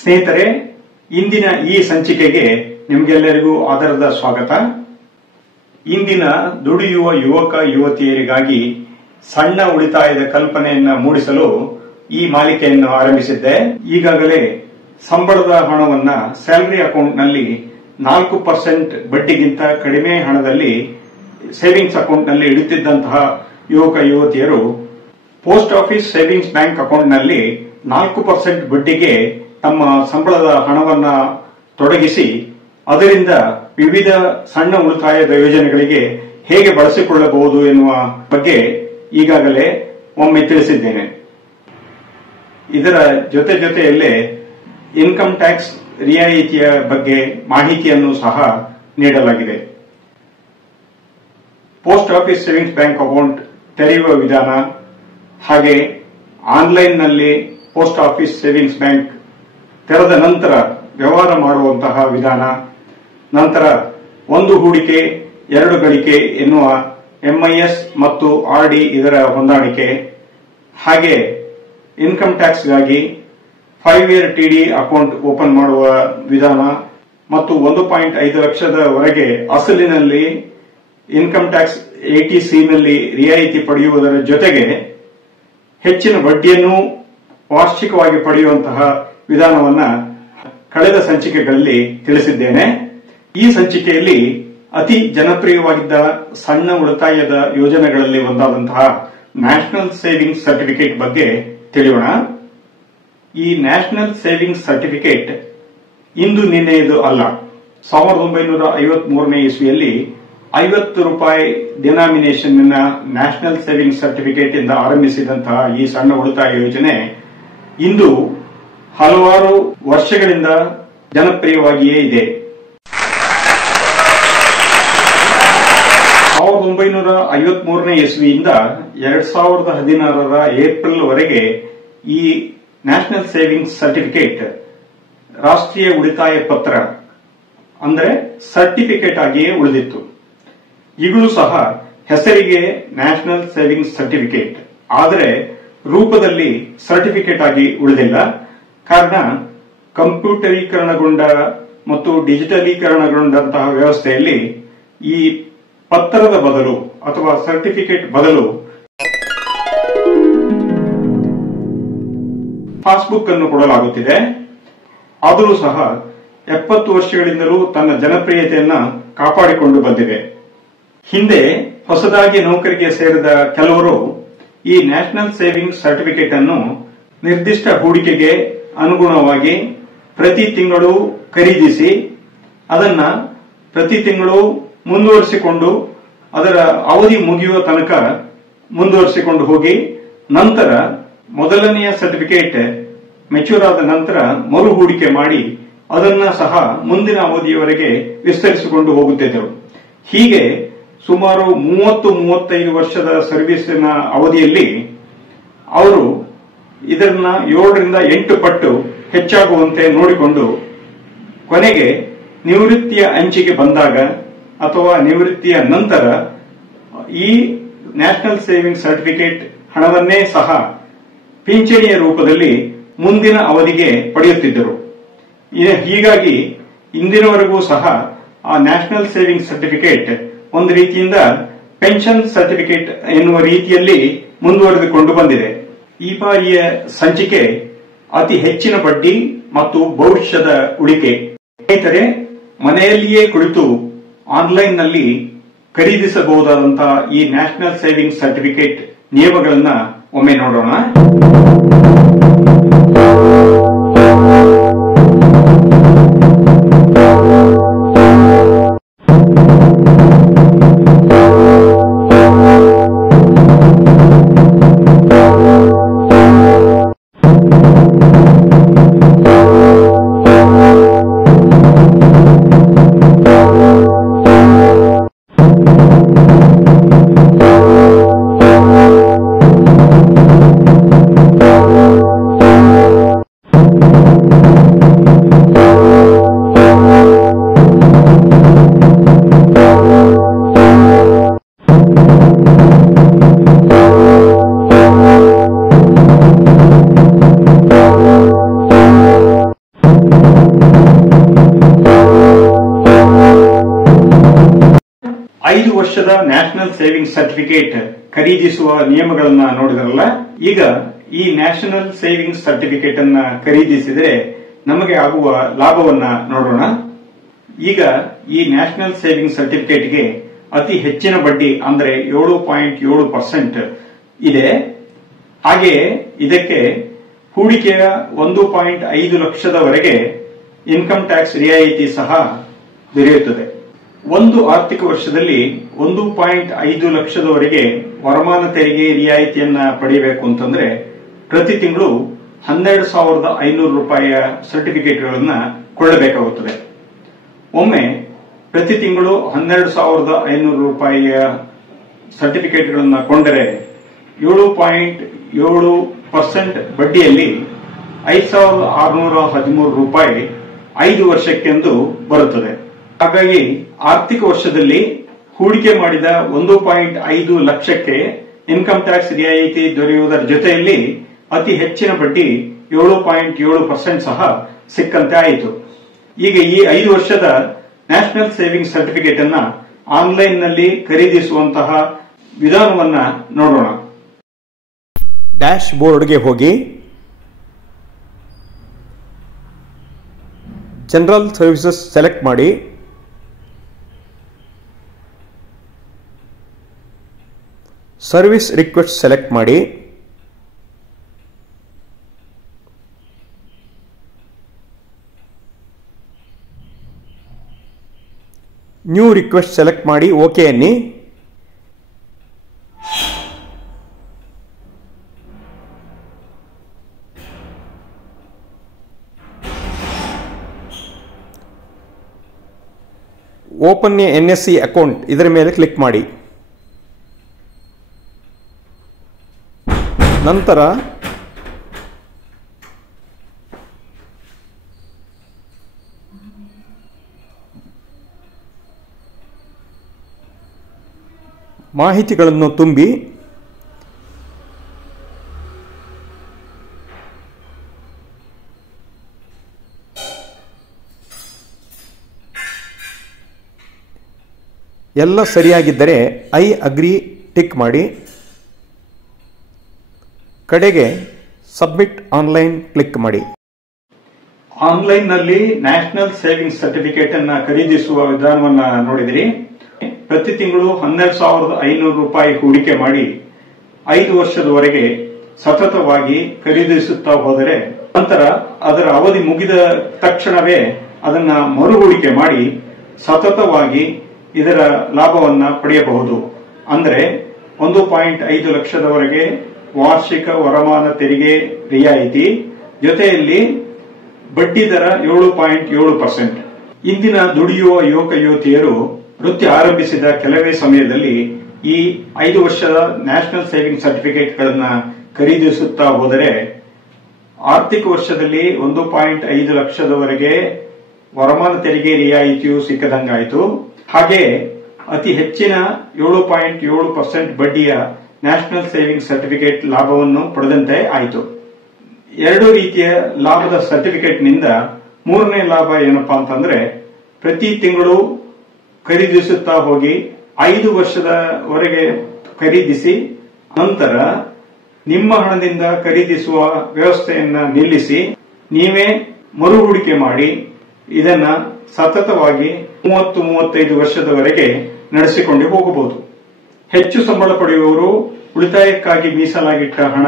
ಸ್ನೇಹಿತರೆ, ಇಂದಿನ ಈ ಸಂಚಿಕೆಗೆ ನಿಮಗೆಲ್ಲರಿಗೂ ಆದರದ ಸ್ವಾಗತ. ಇಂದಿನ ದುಡಿಯುವ ಯುವಕ ಯುವತಿಯರಿಗಾಗಿ ಸಣ್ಣ ಉಳಿತಾಯದ ಕಲ್ಪನೆಯನ್ನ ಮೂಡಿಸಲು ಈ ಮಾಲಿಕೆಯನ್ನು ಆರಂಭಿಸಿದ್ದೆ. ಈಗಾಗಲೇ ಸಂಬಳದ ಹಣವನ್ನ ಸ್ಯಾಲರಿ ಅಕೌಂಟ್ನಲ್ಲಿ 4% ಬಡ್ಡಿಗಿಂತ ಕಡಿಮೆ ಹಣದಲ್ಲಿ ಸೇವಿಂಗ್ಸ್ ಅಕೌಂಟ್ನಲ್ಲಿ ಇಡುತ್ತಿದ್ದಂತಹ ಯುವಕ ಯುವತಿಯರು ಪೋಸ್ಟ್ ಆಫೀಸ್ ಸೇವಿಂಗ್ಸ್ ಬ್ಯಾಂಕ್ ಅಕೌಂಟ್ನಲ್ಲಿ 4% ಬಡ್ಡಿಗೆ ತಮ್ಮ ಸಂಬಳದ ಹಣವನ್ನ ತೊಡಗಿಸಿ ಅದರಿಂದ ವಿವಿಧ ಸಣ್ಣ ಉಳಿತಾಯದ ಯೋಜನೆಗಳಿಗೆ ಹೇಗೆ ಬಳಸಿಕೊಳ್ಳಬಹುದು ಎನ್ನುವ ಬಗ್ಗೆ ಈಗಾಗಲೇ ಒಮ್ಮೆ ತಿಳಿಸಿದ್ದೇನೆ. ಇದರ ಜೊತೆಯಲ್ಲೇ ಇನ್ಕಮ್ ಟ್ಯಾಕ್ಸ್ ರಿಯಾಯಿತಿಯ ಬಗ್ಗೆ ಮಾಹಿತಿಯನ್ನು ಸಹ ನೀಡಲಾಗಿದೆ. Post office savings bank account ತೆರೆಯುವ ವಿಧಾನ, ಹಾಗೆ ಆನ್ಲೈನ್ನಲ್ಲಿ ಪೋಸ್ಟ್ ಆಫೀಸ್ ಸೇವಿಂಗ್ಸ್ ಬ್ಯಾಂಕ್ ತೆರೆದ ನಂತರ ವ್ಯವಹಾರ ಮಾಡುವಂತಹ ವಿಧಾನ, ನಂತರ ಒಂದು ಹೂಡಿಕೆ ಎರಡು ಗಳಿಕೆ ಎನ್ನುವ MIS ಮತ್ತು RD ಇದರ ಹೊಂದಾಣಿಕೆ, ಹಾಗೆ ಇನ್ಕಮ್ ಟ್ಯಾಕ್ಸ್ಗಾಗಿ 5 year TD ಅಕೌಂಟ್ ಓಪನ್ ಮಾಡುವ ವಿಧಾನ ಮತ್ತು 1.5 ಲಕ್ಷದವರೆಗೆ ಅಸಲಿನಲ್ಲಿ ಇನ್ಕಮ್ ಟ್ಯಾಕ್ಸ್ ATC ನಲ್ಲಿ ರಿಯಾಯಿತಿ ಪಡೆಯುವುದರ ಜೊತೆಗೆ ಹೆಚ್ಚಿನ ಬಡ್ಡಿಯನ್ನು ವಾರ್ಷಿಕವಾಗಿ ಪಡೆಯುವಂತಹ ವಿಧಾನವನ್ನ ಕಳೆದ ಸಂಚಿಕೆಗಳಲ್ಲಿ ತಿಳಿಸಿದ್ದೇನೆ. ಈ ಸಂಚಿಕೆಯಲ್ಲಿ ಅತಿ ಜನಪ್ರಿಯವಾಗಿದ್ದ ಸಣ್ಣ ಉಳಿತಾಯದ ಯೋಜನೆಗಳಲ್ಲಿ ಒಂದಾದಂತಹ ನ್ಯಾಷನಲ್ ಸೇವಿಂಗ್ಸ್ ಸರ್ಟಿಫಿಕೇಟ್ ಬಗ್ಗೆ ತಿಳಿಯೋಣ. ಈ ನ್ಯಾಷನಲ್ ಸೇವಿಂಗ್ಸ್ ಸರ್ಟಿಫಿಕೇಟ್ ಇಂದು ನಿನ್ನೆಯದು ಅಲ್ಲ. 1953ನೇ ಇಸ್ವಿಯಲ್ಲಿ ₹50 ಡಿನಾಮಿನೇಷನ್ ನ್ಯಾಷನಲ್ ಸೇವಿಂಗ್ಸ್ ಸರ್ಟಿಫಿಕೇಟ್ ಇಂದ ಆರಂಭಿಸಿದಂತಹ ಈ ಸಣ್ಣ ಉಳಿತಾಯ ಯೋಜನೆ ಇಂದು ಹಲವಾರು ವರ್ಷಗಳಿಂದ ಜನಪ್ರಿಯವಾಗಿಯೇ ಇದೆ. 1953ನೇ ಇಸ್ವಿಯಿಂದ 2016ರ ಏಪ್ರಿಲ್ ವರೆಗೆ ಈ ನ್ಯಾಷನಲ್ ಸೇವಿಂಗ್ಸ್ ಸರ್ಟಿಫಿಕೇಟ್ ರಾಷ್ಟ್ರೀಯ ಉಳಿತಾಯ ಪತ್ರ ಅಂದರೆ ಸರ್ಟಿಫಿಕೇಟ್ ಆಗಿಯೇ ಉಳಿದಿತ್ತು. ಈಗಲೂ ಸಹ ಹೆಸರಿಗೆ ನ್ಯಾಷನಲ್ ಸೇವಿಂಗ್ಸ್ ಸರ್ಟಿಫಿಕೇಟ್, ಆದರೆ ರೂಪದಲ್ಲಿ ಸರ್ಟಿಫಿಕೇಟ್ ಆಗಿ ಉಳಿದಿಲ್ಲ. ಕಾರಣ, ಕಂಪ್ಯೂಟರೀಕರಣಗೊಂಡ ಮತ್ತು ಡಿಜಿಟಲೀಕರಣಗೊಂಡಂತಹ ವ್ಯವಸ್ಥೆಯಲ್ಲಿ ಈ ಪತ್ರದ ಬದಲು ಅಥವಾ ಸರ್ಟಿಫಿಕೇಟ್ ಬದಲು ಪಾಸ್ಬುಕ್ ಅನ್ನು ಕೊಡಲಾಗುತ್ತಿದೆ. ಆದರೂ ಸಹ 70 ವರ್ಷಗಳಿಂದಲೂ ತನ್ನ ಜನಪ್ರಿಯತೆಯನ್ನ ಕಾಪಾಡಿಕೊಂಡು ಬಂದಿದೆ. ಹಿಂದೆ ಹೊಸದಾಗಿ ನೌಕರಿಗೆ ಸೇರಿದ ಕೆಲವರು ಈ ನ್ಯಾಷನಲ್ ಸೇವಿಂಗ್ಸ್ ಸರ್ಟಿಫಿಕೇಟ್ ಅನ್ನು ನಿರ್ದಿಷ್ಟ ಹೂಡಿಕೆಗೆ ಅನುಗುಣವಾಗಿ ಪ್ರತಿ ತಿಂಗಳು ಖರೀದಿಸಿ ಅದನ್ನ ಪ್ರತಿ ತಿಂಗಳು ಮುಂದುವರಿಸಿಕೊಂಡು ಅದರ ಅವಧಿ ಮುಗಿಯುವ ತನಕ ಮುಂದುವರಿಸಿಕೊಂಡು ಹೋಗಿ ನಂತರ ಮೊದಲನೆಯ ಸರ್ಟಿಫಿಕೇಟ್ ಮೆಚೂರ್ ಆದ ನಂತರ ಮರು ಹೂಡಿಕೆ ಮಾಡಿ ಅದನ್ನ ಸಹ ಮುಂದಿನ ಅವಧಿಯವರೆಗೆ ವಿಸ್ತರಿಸಿಕೊಂಡು ಹೋಗುತ್ತಿದ್ದರು. ಹೀಗೆ ಸುಮಾರು 30-35 ವರ್ಷದ ಸರ್ವಿಸಿನ ಅವಧಿಯಲ್ಲಿ ಅವರು ಇದನ್ನ 7ರಿಂದ 8 ಪಟ್ಟು ಹೆಚ್ಚಾಗುವಂತೆ ನೋಡಿಕೊಂಡು ಕೊನೆಗೆ ನಿವೃತ್ತಿಯ ಅಂಚಿಗೆ ಬಂದಾಗ ಅಥವಾ ನಿವೃತ್ತಿಯ ನಂತರ ಈ ನ್ಯಾಷನಲ್ ಸೇವಿಂಗ್ಸ್ ಸರ್ಟಿಫಿಕೇಟ್ ಹಣವನ್ನೇ ಸಹ ಪಿಂಚಣಿಯ ರೂಪದಲ್ಲಿ ಮುಂದಿನ ಅವಧಿಗೆ ಪಡೆಯುತ್ತಿದ್ದರು. ಹೀಗಾಗಿ ಇಂದಿನವರೆಗೂ ಸಹ ಆ ನ್ಯಾಷನಲ್ ಸೇವಿಂಗ್ಸ್ ಸರ್ಟಿಫಿಕೇಟ್ ಒಂದು ರೀತಿಯಿಂದ ಪೆನ್ಷನ್ ಸರ್ಟಿಫಿಕೇಟ್ ಎನ್ನುವ ರೀತಿಯಲ್ಲಿ ಮುಂದುವರೆದುಕೊಂಡು ಬಂದಿದೆ. ಈ ಬಾರಿಯ ಸಂಚಿಕೆ ಅತಿ ಹೆಚ್ಚಿನ ಬಡ್ಡಿ ಮತ್ತು ಭವಿಷ್ಯದ ಉಳಿಕೆ. ಸ್ನೇಹಿತರೆ, ಮನೆಯಲ್ಲಿಯೇ ಕುಳಿತು ಆನ್ಲೈನ್ನಲ್ಲಿ ಖರೀದಿಸಬಹುದಾದಂತಹ ಈ ನ್ಯಾಷನಲ್ ಸೇವಿಂಗ್ಸ್ ಸರ್ಟಿಫಿಕೇಟ್ ನಿಯಮಗಳನ್ನು ಒಮ್ಮೆ ನೋಡೋಣ. ವರ್ಷದ ನ್ಯಾಷನಲ್ ಸೇವಿಂಗ್ಸ್ ಸರ್ಟಿಫಿಕೇಟ್ ಖರೀದಿಸುವ ನಿಯಮಗಳನ್ನ ನೋಡಿದ್ರಲ್ಲ, ಈಗ ಈ ನ್ಯಾಷನಲ್ ಸೇವಿಂಗ್ಸ್ ಸರ್ಟಿಫಿಕೇಟ್ ಅನ್ನ ಖರೀದಿಸಿದರೆ ನಮಗೆ ಆಗುವ ಲಾಭವನ್ನ ನೋಡೋಣ. ಈಗ ಈ ನ್ಯಾಷನಲ್ ಸೇವಿಂಗ್ಸ್ ಸರ್ಟಿಫಿಕೇಟ್ಗೆ ಅತಿ ಹೆಚ್ಚಿನ ಬಡ್ಡಿ ಅಂದ್ರೆ 7.7% ಇದೆ. ಹಾಗೆಯೇ ಇದಕ್ಕೆ ಹೂಡಿಕೆಯ 1.5 ಲಕ್ಷದವರೆಗೆ ಇನ್ಕಮ್ ಟ್ಯಾಕ್ಸ್ ರಿಯಾಯಿತಿ ಸಹ ದೊರೆಯುತ್ತದೆ. ಒಂದು ಆರ್ಥಿಕ ವರ್ಷದಲ್ಲಿ 1.5 ಲಕ್ಷದವರೆಗೆ ವರಮಾನ ತೆರಿಗೆ ರಿಯಾಯಿತಿಯನ್ನ ಪಡೆಯಬೇಕು ಅಂತಂದ್ರೆ ಪ್ರತಿ ತಿಂಗಳು 12,500 ರೂಪಾಯಿಯ ಸರ್ಟಿಫಿಕೇಟ್ಗಳನ್ನ ಕೊಳ್ಳಬೇಕಾಗುತ್ತದೆ. ಒಮ್ಮೆ ಪ್ರತಿ ತಿಂಗಳು 12,500 ರೂಪಾಯಿಯ ಸರ್ಟಿಫಿಕೇಟ್ಗಳನ್ನ ಕೊಂಡರೆ 7.7% ಬಡ್ಡಿಯಲ್ಲಿ 5,613 ರೂಪಾಯಿ 5 ವರ್ಷಕ್ಕೆಂದು ಬರುತ್ತದೆ. ಹಾಗಾಗಿ ಆರ್ಥಿಕ ವರ್ಷದಲ್ಲಿ ಹೂಡಿಕೆ ಮಾಡಿದ 1.5 ಲಕ್ಷಕ್ಕೆ ಇನ್ಕಮ್ ಟ್ಯಾಕ್ಸ್ ರಿಯಾಯಿತಿ ದೊರೆಯುವುದರ ಜೊತೆಯಲ್ಲಿ ಅತಿ ಹೆಚ್ಚಿನ ಬಡ್ಡಿ 7.7% ಸಹ ಸಿಕ್ಕಂತೆ ಆಯಿತು. ಈಗ ಈ 5 ವರ್ಷದ ನ್ಯಾಷನಲ್ ಸೇವಿಂಗ್ಸ್ ಸರ್ಟಿಫಿಕೇಟ್ ಅನ್ನ ಆನ್ಲೈನ್ ನಲ್ಲಿ ಖರೀದಿಸುವಂತಹ ವಿಧಾನವನ್ನ ನೋಡೋಣ. ಡ್ಯಾಶ್ ಬೋರ್ಡ್ಗೆ ಹೋಗಿ ಜನರಲ್ ಸರ್ವಿಸಸ್ ಸೆಲೆಕ್ಟ್ ಮಾಡಿ, ಸರ್ವಿಸ್ ರಿಕ್ವೆಸ್ಟ್ ಸೆಲೆಕ್ಟ್ ಮಾಡಿ, ನ್ಯೂ ರಿಕ್ವೆಸ್ಟ್ ಸೆಲೆಕ್ಟ್ ಮಾಡಿ ಓಕೆ ಅನ್ನಿ. ಓಪನ್ ಎ NSE ಅಕೌಂಟ್ ಇದರ ಮೇಲೆ ಕ್ಲಿಕ್ ಮಾಡಿ. ನಂತರ ಮಾಹಿತಿಗಳನ್ನು ತುಂಬಿ ಎಲ್ಲ ಸರಿಯಾಗಿದ್ದರೆ ಐ ಅಗ್ರಿ ಟಿಕ್ ಮಾಡಿ. ಕಡೆಗೆ ಸಬ್ಮಿಟ್ ಆನ್ಲೈನ್ ಕ್ಲಿಕ್ ಮಾಡಿ. ಆನ್ಲೈನ್ ನಲ್ಲಿ ನ್ಯಾಷನಲ್ ಸೇವಿಂಗ್ಸ್ ಸರ್ಟಿಫಿಕೇಟ್ ಅನ್ನ ಖರೀದಿಸುವ ವಿಧಾನವನ್ನ ನೋಡಿದಿರಿ. ಪ್ರತಿ ತಿಂಗಳು 12,500 ರೂಪಾಯಿ ಹೂಡಿಕೆ ಮಾಡಿ 5 ವರ್ಷದವರೆಗೆ ಸತತವಾಗಿ ಖರೀದಿಸುತ್ತಾ ಹೋದರೆ ನಂತರ ಅದರ ಅವಧಿ ಮುಗಿದ ತಕ್ಷಣವೇ ಅದನ್ನ ಮರು ಹೂಡಿಕೆ ಮಾಡಿ ಸತತವಾಗಿ ಇದರ ಲಾಭವನ್ನ ಪಡೆಯಬಹುದು. ಅಂದ್ರೆ 1.5 ಲಕ್ಷದವರೆಗೆ ವಾರ್ಷಿಕ ವರಮಾನ ತೆರಿಗೆ ರಿಯಾಯಿತಿ, ಜೊತೆಯಲ್ಲಿ ಬಡ್ಡಿ ದರ 7.7%. ಇಂದಿನ ದುಡಿಯುವ ಯುವಕ ಯುವತಿಯರು ವೃತ್ತಿ ಆರಂಭಿಸಿದ ಕೆಲವೇ ಸಮಯದಲ್ಲಿ ಈ 5 ವರ್ಷದ ನ್ಯಾಷನಲ್ ಸೇವಿಂಗ್ ಸರ್ಟಿಫಿಕೇಟ್ಗಳನ್ನ ಖರೀದಿಸುತ್ತಾ ಹೋದರೆ ಆರ್ಥಿಕ ವರ್ಷದಲ್ಲಿ 1.5 ಲಕ್ಷದವರೆಗೆ ವರಮಾನ ತೆರಿಗೆ ರಿಯಾಯಿತಿಯು ಸಿಕ್ಕದಂಗಾಯಿತು. ಹಾಗೆ ಅತಿ ಹೆಚ್ಚಿನ 7.7% ಬಡ್ಡಿಯ ನ್ಯಾಷನಲ್ ಸೇವಿಂಗ್ ಸರ್ಟಿಫಿಕೇಟ್ ಲಾಭವನ್ನು ಪಡೆದಂತೆ ಆಯಿತು. 2 ರೀತಿಯ ಲಾಭದ ಸರ್ಟಿಫಿಕೇಟ್ನಿಂದ ಮೂರನೇ ಲಾಭ ಏನಪ್ಪಾ ಅಂತಂದ್ರೆ, ಪ್ರತಿ ತಿಂಗಳು ಖರೀದಿಸುತ್ತಾ ಹೋಗಿ 5 ವರ್ಷದವರೆಗೆ ಖರೀದಿಸಿ ನಂತರ ನಿಮ್ಮ ಹಣದಿಂದ ಖರೀದಿಸುವ ವ್ಯವಸ್ಥೆಯನ್ನ ನಿಲ್ಲಿಸಿ ನೀವೇ ಮರು ಹೂಡಿಕೆ ಮಾಡಿ ಇದನ್ನ ಸತತವಾಗಿ 30-35 ವರ್ಷದವರೆಗೆ ನಡೆಸಿಕೊಂಡು ಹೋಗಬಹುದು. ಹೆಚ್ಚು ಸಂಬಳ ಪಡೆಯುವವರು ಉಳಿತಾಯಕ್ಕಾಗಿ ಮೀಸಲಾಗಿಟ್ಟ ಹಣ,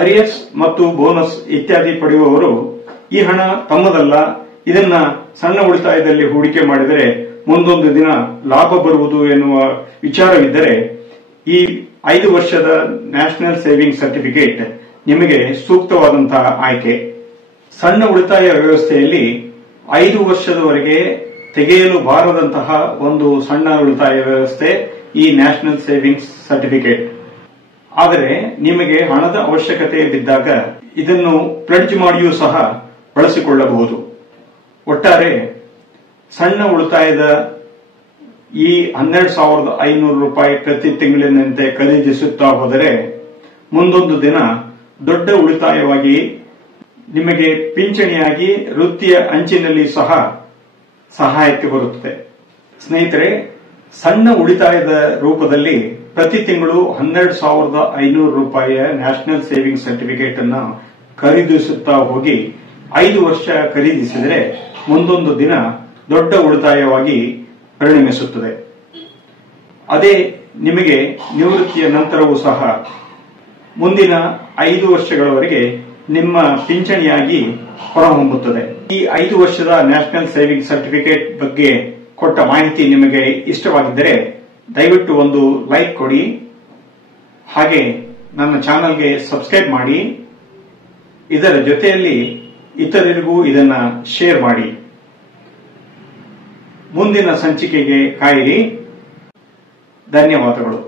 ಅರಿಯರ್ಸ್ ಮತ್ತು ಬೋನಸ್ ಇತ್ಯಾದಿ ಪಡೆಯುವವರು ಈ ಹಣ ತಮ್ಮದಲ್ಲ, ಇದನ್ನ ಸಣ್ಣ ಉಳಿತಾಯದಲ್ಲಿ ಹೂಡಿಕೆ ಮಾಡಿದರೆ ಮುಂದೊಂದು ದಿನ ಲಾಭ ಬರುವುದು ಎನ್ನುವ ವಿಚಾರವಿದ್ದರೆ ಈ 5 ವರ್ಷದ ನ್ಯಾಷನಲ್ ಸೇವಿಂಗ್ ಸರ್ಟಿಫಿಕೇಟ್ ನಿಮಗೆ ಸೂಕ್ತವಾದಂತಹ ಆಯ್ಕೆ. ಸಣ್ಣ ಉಳಿತಾಯ ವ್ಯವಸ್ಥೆಯಲ್ಲಿ 5 ವರ್ಷದವರೆಗೆ ತೆಗೆಯಲು ಬಾರದಂತಹ ಒಂದು ಸಣ್ಣ ಉಳಿತಾಯ ವ್ಯವಸ್ಥೆ ಈ ನ್ಯಾಷನಲ್ ಸೇವಿಂಗ್ಸ್ ಸರ್ಟಿಫಿಕೇಟ್. ಆದರೆ ನಿಮಗೆ ಹಣದ ಅವಶ್ಯಕತೆ ಬಿದ್ದಾಗ ಇದನ್ನು ಪ್ಲೆಡ್ಜ್ ಮಾಡಿಯೂ ಸಹ ಬಳಸಿಕೊಳ್ಳಬಹುದು. ಒಟ್ಟಾರೆ ಸಣ್ಣ ಉಳಿತಾಯದ ಈ 12,500 ರೂಪಾಯಿ ಪ್ರತಿ ತಿಂಗಳಿನಂತೆ ಖರೀದಿಸುತ್ತಾ ಹೋದರೆ ಮುಂದೊಂದು ದಿನ ದೊಡ್ಡ ಉಳಿತಾಯವಾಗಿ ನಿಮಗೆ ಪಿಂಚಣಿಯಾಗಿ ವೃತ್ತಿಯ ಅಂಚಿನಲ್ಲಿ ಸಹ ಸಹಾಯಕ್ಕೆ ಬರುತ್ತದೆ. ಸ್ನೇಹಿತರೆ, ಸಣ್ಣ ಉಳಿತಾಯದ ರೂಪದಲ್ಲಿ ಪ್ರತಿ ತಿಂಗಳು 12,500 ರೂಪಾಯಿಯ ನ್ಯಾಷನಲ್ ಸೇವಿಂಗ್ ಸರ್ಟಿಫಿಕೇಟ್ ಅನ್ನು ಖರೀದಿಸುತ್ತಾ ಹೋಗಿ 5 ವರ್ಷ ಖರೀದಿಸಿದರೆ ಮುಂದೊಂದು ದಿನ ದೊಡ್ಡ ಉಳಿತಾಯವಾಗಿ ಪರಿಣಮಿಸುತ್ತದೆ. ಅದೇ ನಿಮಗೆ ನಿವೃತ್ತಿಯ ನಂತರವೂ ಸಹ ಮುಂದಿನ 5 ವರ್ಷಗಳವರೆಗೆ ನಿಮ್ಮ ಪಿಂಚಣಿಯಾಗಿ ಹೊರಹೊಮ್ಮುತ್ತದೆ. ಈ 5 ವರ್ಷದ ನ್ಯಾಷನಲ್ ಸೇವಿಂಗ್ ಸರ್ಟಿಫಿಕೇಟ್ ಬಗ್ಗೆ ಕೊಟ್ಟ ಮಾಹಿತಿ ನಿಮಗೆ ಇಷ್ಟವಾಗಿದ್ದರೆ ದಯವಿಟ್ಟು ಒಂದು ಲೈಕ್ ಕೊಡಿ. ಹಾಗೆ ನನ್ನ ಚಾನೆಲ್ಗೆ ಸಬ್ಸ್ಕ್ರೈಬ್ ಮಾಡಿ. ಇದರ ಜೊತೆಯಲ್ಲಿ ಇತರರಿಗೂ ಇದನ್ನ ಶೇರ್ ಮಾಡಿ. ಮುಂದಿನ ಸಂಚಿಕೆಗೆ ಕಾಯಿರಿ. ಧನ್ಯವಾದಗಳು.